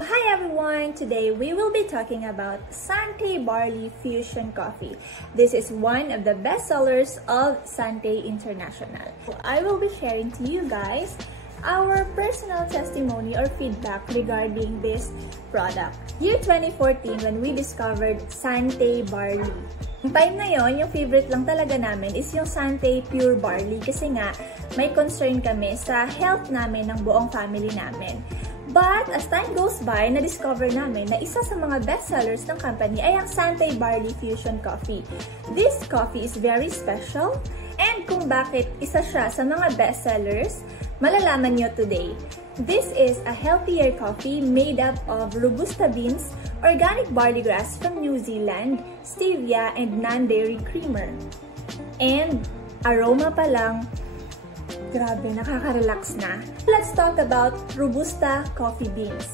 Hi everyone! Today we will be talking about Sante Barley Fusion Coffee. This is one of the best sellers of Sante International. I will be sharing to you guys our personal testimony or feedback regarding this product. Year 2014 when we discovered Sante Barley. Yung time na yon, yung favorite lang talaga namin is yung Sante Pure Barley kasi nga may concern kami sa health namin ng buong family namin. But as time goes by, na-discover namin na isa sa mga best sellers ng company ay ang Sante Barley Fusion Coffee. This coffee is very special and kung bakit isa siya sa mga best sellers, malalaman nyo today. This is a healthier coffee made up of Robusta beans, organic barley grass from New Zealand, stevia, and non-dairy creamer. And aroma pa lang, grabe, nakaka-relax na. Let's talk about Robusta coffee beans.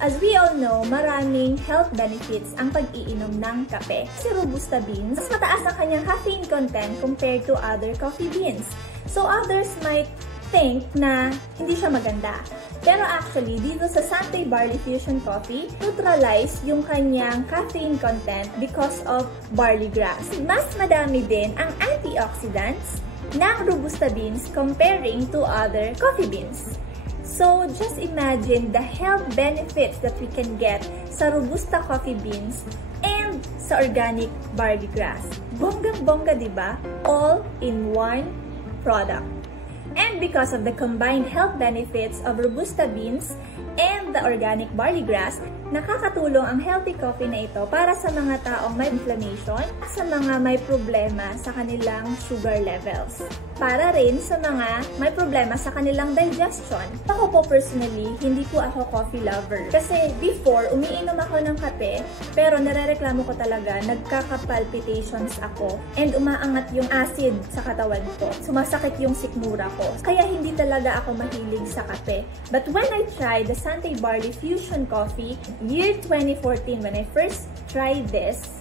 As we all know, maraming health benefits ang pag-iinom ng kape. Si Robusta beans, mas mataas ang kanyang caffeine content compared to other coffee beans. So others might think na hindi siya maganda. Pero actually, dito sa Sante Barley Fusion Coffee, neutralize yung kanyang caffeine content because of barley grass. Mas madami din ang antioxidants ng Robusta beans comparing to other coffee beans. So, just imagine the health benefits that we can get sa Robusta coffee beans and sa organic barley grass. Bonggang-bongga, diba? All in one product. And because of the combined health benefits of Robusta beans and the organic barley grass, nakakatulong ang healthy coffee na ito para sa mga taong may inflammation at sa mga may problema sa kanilang sugar levels. Para rin sa mga may problema sa kanilang digestion. Ako po personally, hindi po ako coffee lover. Kasi before, umiinom ako ng kape, pero narereklamo ko talaga, nagkaka-palpitations ako and umaangat yung acid sa katawan ko. Sumasakit yung sikmura ko. Kaya hindi talaga ako mahilig sa kape. But when I tried the Sante Barley Fusion Coffee, year 2014, when I first tried this,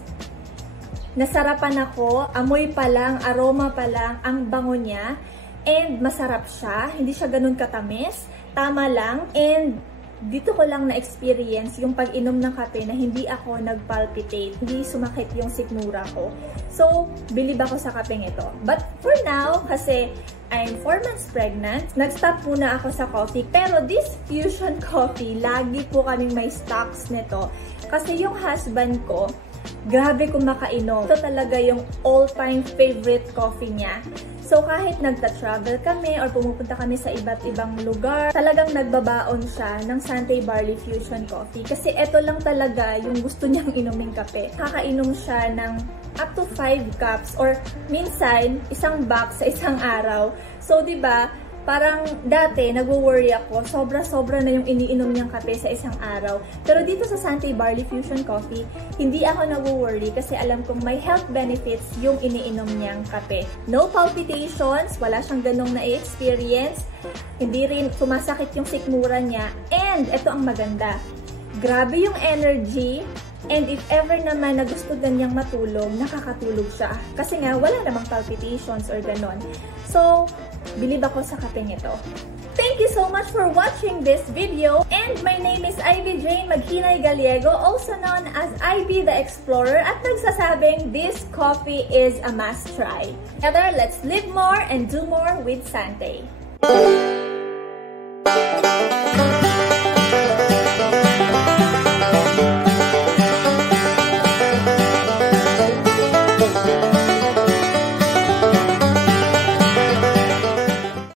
nasarapan ako, amoy pa lang, aroma pa lang, ang bango niya, and masarap siya, hindi siya ganun katamis, tama lang, and dito ko lang na-experience yung pag-inom ng kape na hindi ako nag-palpitate, hindi sumakit yung sikmura ko. So, bilib ako sa kapeng ito. But for now, kasi I'm 4 months pregnant, nag-stop muna ako sa coffee. Pero this fusion coffee, lagi po kaming may stocks nito. Kasi yung husband ko, grabe kumakainom. Ito talaga yung all-time favorite coffee niya. So, kahit nagta-travel kami or pumupunta kami sa iba't ibang lugar, talagang nagbabaon siya ng Sante Barley Fusion Coffee. Kasi ito lang talaga yung gusto niyang inuming kape. Kakainom siya ng up to 5 cups or minsan, isang box sa isang araw. So, diba, parang dati, nagwo-worry ako, sobra-sobra na yung iniinom niyang kape sa isang araw. Pero dito sa Sante Barley Fusion Coffee, hindi ako nagwo-worry kasi alam kong may health benefits yung iniinom niyang kape. No palpitations, wala siyang ganong na-experience, hindi rin sumasakit yung sikmura niya, and ito ang maganda. Grabe yung energy, and if ever naman na gusto niyang matulog, nakakatulog siya. Kasi nga, wala namang palpitations or ganon. So, bilib ako sa kapeng ito. Thank you so much for watching this video. And my name is Ivy Jane Maghinay Gallego, also known as Ivy the Explorer, at nagsasabing this coffee is a must try. Together, let's live more and do more with Sante.